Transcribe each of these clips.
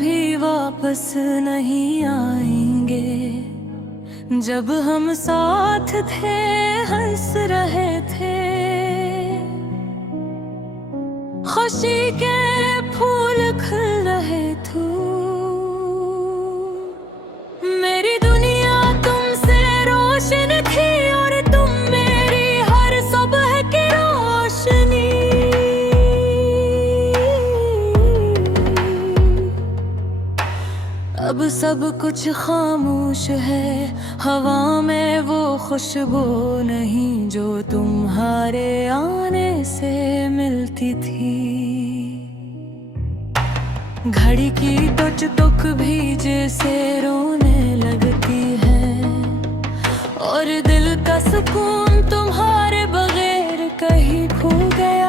कभी वापस नहीं आएंगे। जब हम साथ थे, हंस रहे थे, खुशी के फूल खिल रहे थे। मेरी दुनिया तुमसे रोशन थी और तुम मेरी हर सुबह की रोशनी। अब सब कुछ खामोश है, हवा में वो खुशबू नहीं जो तुम्हारे आने से मिलती थी। घड़ी की टुक भी जैसे रोने लगती है और दिल का सुकून तुम्हारे बगैर कहीं खो गया।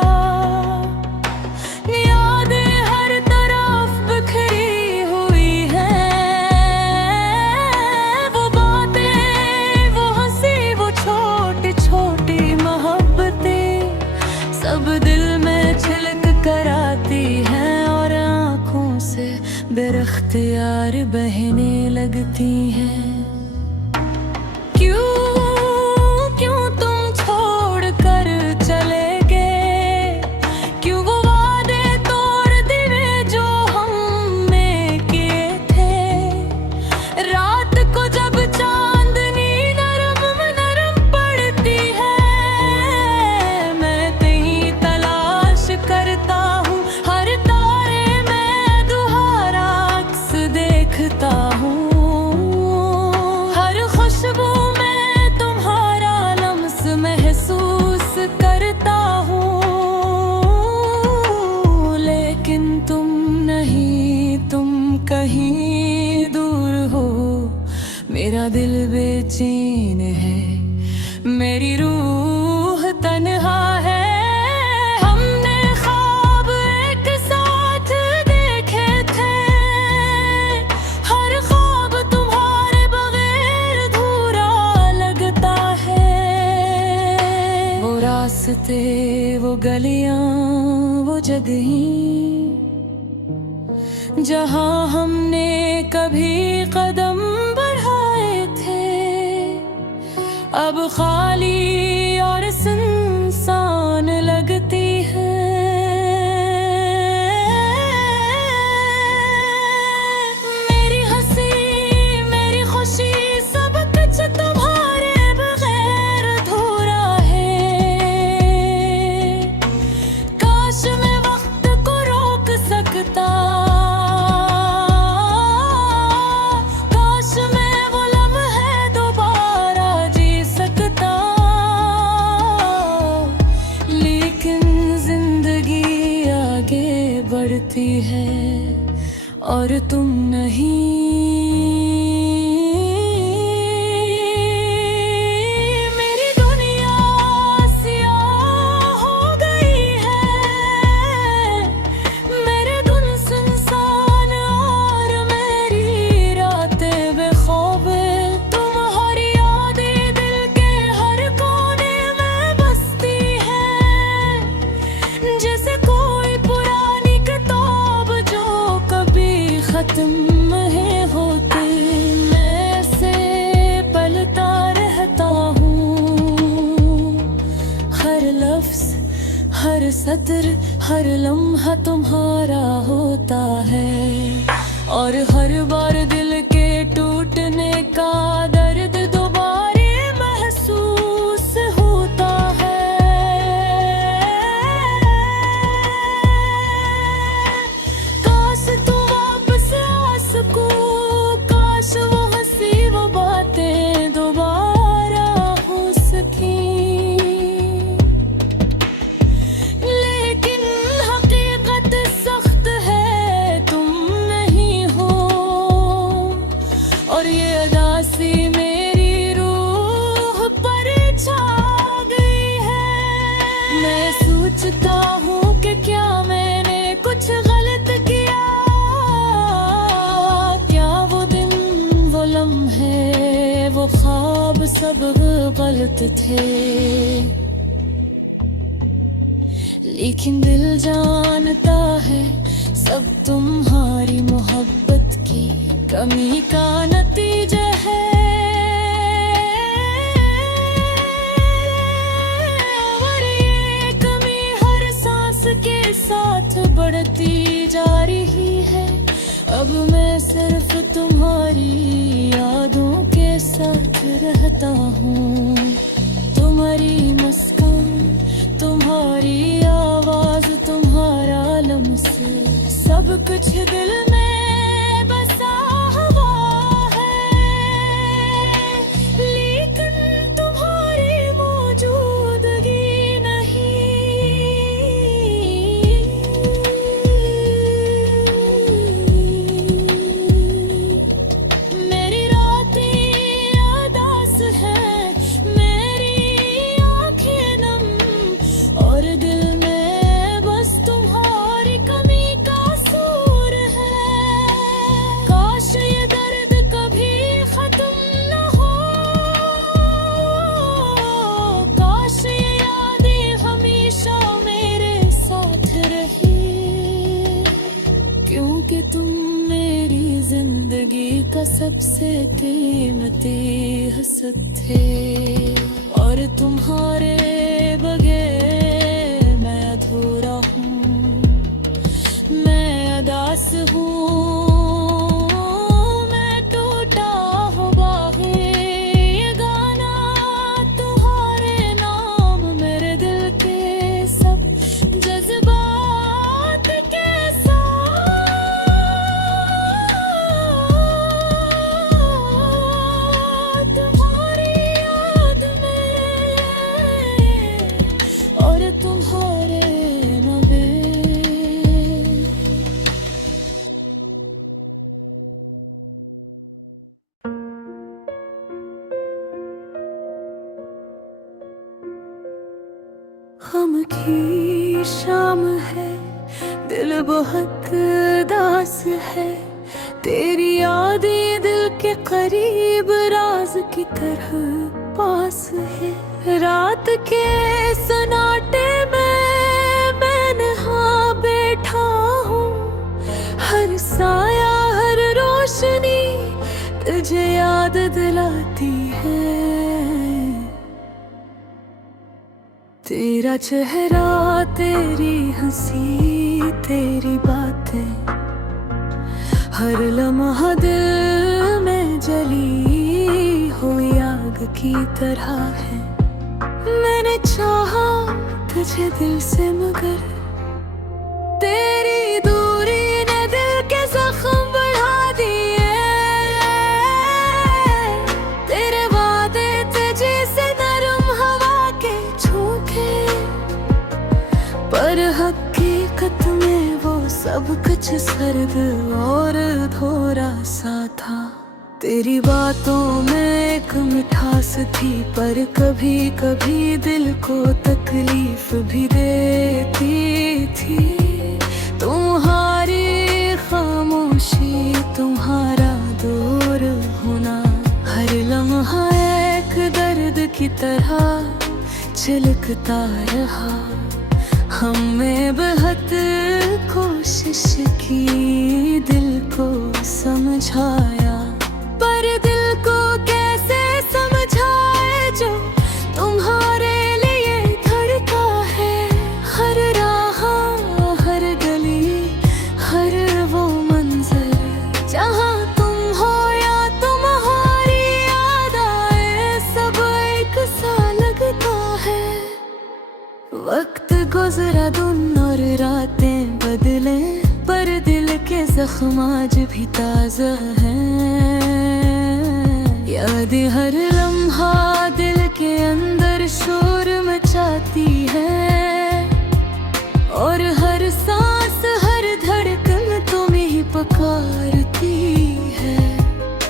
सब दिल में छिलक कर आती हैं और आँखों से बेरख्तियार बहने लगती हैं। क्यों तुम छोड़ कर चले गए? क्यों वो वादे तोड़ दिए जो हमने किए थे? रात को जब चांदनी नरम पड़ती है, करता हूँ हर तारे में दुहारा अक्स देखता हूँ। हर खुशबू में तुम्हारा लम्स महसूस करता हूँ। लेकिन तुम नहीं, तुम कहीं दूर हो। मेरा दिल बेचैन है, मेरी रूह तन्हा है। रास्ते, वो गलियां, वो जगहें जहां हमने कभी कदम बढ़ाए थे, अब खाली और सुनसान लगती है। मेरी हंसी, मेरी खुशी, सब कुछ तुम्हारे बगैर अधूरा है। काश मैं वक्त को रोक सकता, काश मैं वो लम्हे दोबारा जी सकता। लेकिन जिंदगी आगे बढ़ती है और तुम नहीं। खत्म है होते, मैं से पलता रहता हूँ। हर लफ्ज, हर सत्र, हर लम्हा तुम्हारा होता है और हर बार दिल के टूटने का दर्द दोबारा महसूस होता है। काश वो हंसी, वो बातें दोबारा हो सकी। लेकिन हकीकत सख्त है, तुम नहीं हो और ये अदासी मेरी रूह पर छा गई है। मैं सोचता हूँ कि क्या मैंने कुछ गलत किया? वो ख्वाब सब गलत थे, लेकिन दिल जानता है सब तुम्हारी मोहब्बत कमी का नतीजा है। और ये कमी हर सांस के साथ बढ़ती जा रही है। अब मैं सिर्फ तुम्हारी यादों के साथ रहता हूँ। तुम्हारी मुस्कान, तुम्हारी आवाज, तुम्हारा लम्स, सब कुछ दिल में बसा हुआ है। लेकिन तुम्हारी मौजूदगी नहीं। मेरी रातें उदास है, मेरी आंखें नम, और दिल में बस तुम्हारी कमी का सूर है। काश ये दर्द कभी खत्म न हो, काश ये यादें हमेशा मेरे साथ रही। क्योंकि तुम मेरी जिंदगी का सबसे कीमती हसद थे। और तुम्हारे बगैर मैं अधूरा हूँ, मैं उदास हूँ, मैं टूटा हुआ है। ये गाना तुम्हारे नाम, मेरे दिल के सब जज्बात के साथ। तुम्हारी याद में और तुम्हारे नबे। गम की शाम है, दिल बहुत उदास है। तेरी यादें दिल के करीब राज की तरह पास है। रात के सन्नाटे में मैं नहा बैठा हूँ। हर साया, हर रोशनी तुझे याद दिलाती है। तेरा चेहरा, तेरी हंसी, तेरी बातें, हर लम्हा दिल में जली हुई आग की तरह है। मैंने चाहा तुझे दिल से, मगर तेरी दूरी ने दिल के जख्म बढ़ा दिए। तेरे वादे थे जैसे नरम हवा के झोंके, पर हकीकत में वो सब कुछ सर्द और थोड़ा सा था। तेरी बातों में एक मिठास थी, पर कभी कभी दिल को तकलीफ भी देती थी। तुम्हारी खामोशी, तुम्हारा दूर होना, हर लम्हा एक दर्द की तरह झलकता रहा। हमने बहुत कोशिश की दिल को समझाया, पर दिल को कैसे समझाए जो तुम्हारे लिए धड़का है। हर राह, हर गली, हर वो मंजर, जहाँ तुम हो या तुम्हारी याद आए, सब एक सा लगता है। वक्त गुजरा, दिन और रातें बदले, पर दिल के जख्म आज भी ताज़ा हैं। यादें हर लम्हा दिल के अंदर शोर मचाती है। और हर सांस, हर धड़कन तुम्हें ही पुकारती है।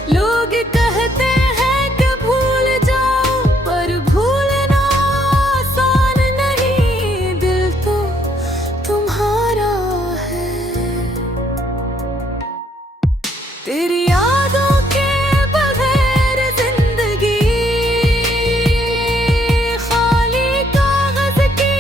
लोग कहते हैं कि भूल जाओ, पर भूलना आसान नहीं। दिल तो तुम्हारा है। तेरी यादों के बगैर जिंदगी खाली कागज की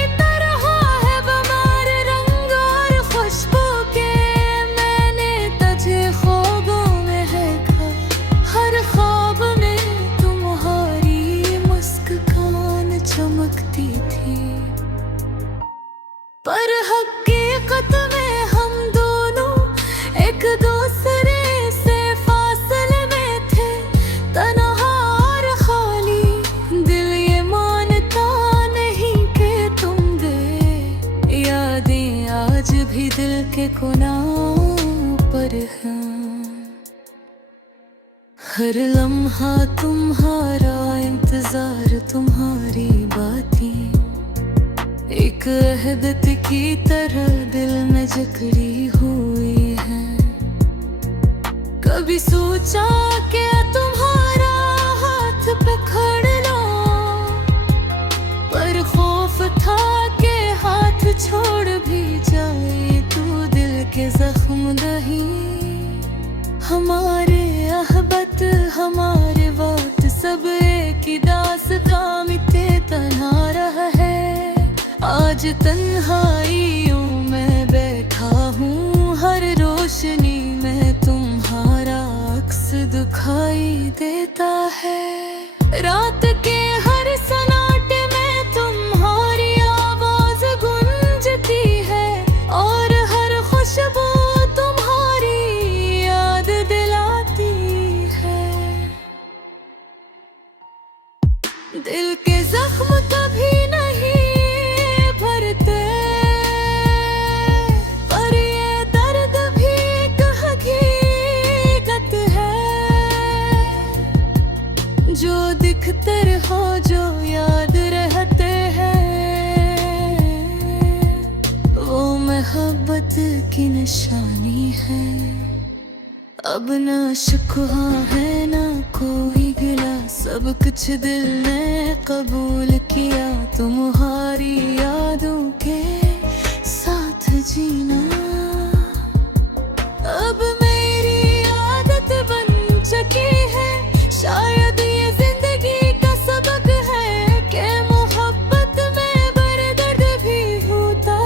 हर लम्हा तुम्हारा इंतजार, तुम्हारी बातें एक अहद की तरह दिल में जकड़ी हुई है। कभी सोचा कि तुम्हारा हाथ पकड़ लो, पर खौफ था कि हाथ छोड़ भी जाए तू दिल के जख्म दही। हमारे अहबत हमारे वक्त सब एक ही दास्तां मिटे तन्हा रहा है। आज तन्हाइयों में बैठा हूँ, हर रोशनी में तुम्हारा अक्स दिखाई देता है। रात के हर सन्नाटे में तुम्हारी आवाज गूंजती है, और हर खुशबू तुम्हारी याद दिलाती है। दिल के जख्म कभी नहीं भरते, पर ये दर्द भी एक हकीकत है। जो दिखते रहो, जो याद रहते हैं, वो मोहब्बत की निशानी है। अब ना शिकवा है ना कोई गिला, सब कुछ दिल ने कबूल किया। तुम्हारी यादों के साथ जीना अब मेरी आदत बन चुकी है। शायद ये जिंदगी का सबक है कि मोहब्बत में बड़े दर्द भी होता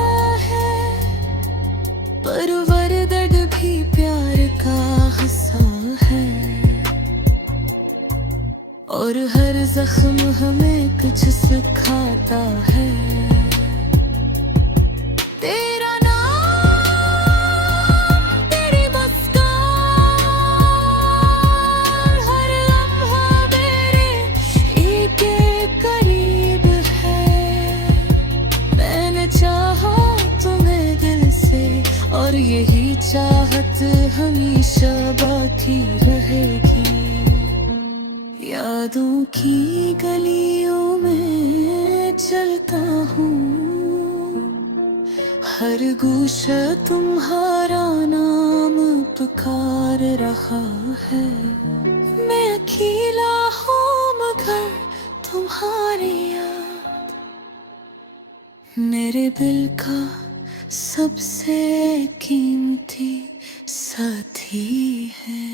है, पर वर दर्द भी प्यार का हिस्सा है। और हर जख्म हमें कुछ सिखाता है। तेरा नाम, तेरी मुस्कान, हर लम्हा मेरे एक एक करीब है। मैंने चाहा तुम्हें दिल से, और यही चाहत हमेशा बाकी रहेगी। यादों की गलियों में चलता हूँ, हर गोशा तुम्हारा नाम पुकार रहा है। मैं अकेला हूँ मगर तुम्हारी याद मेरे दिल का सबसे कीमती साथी है।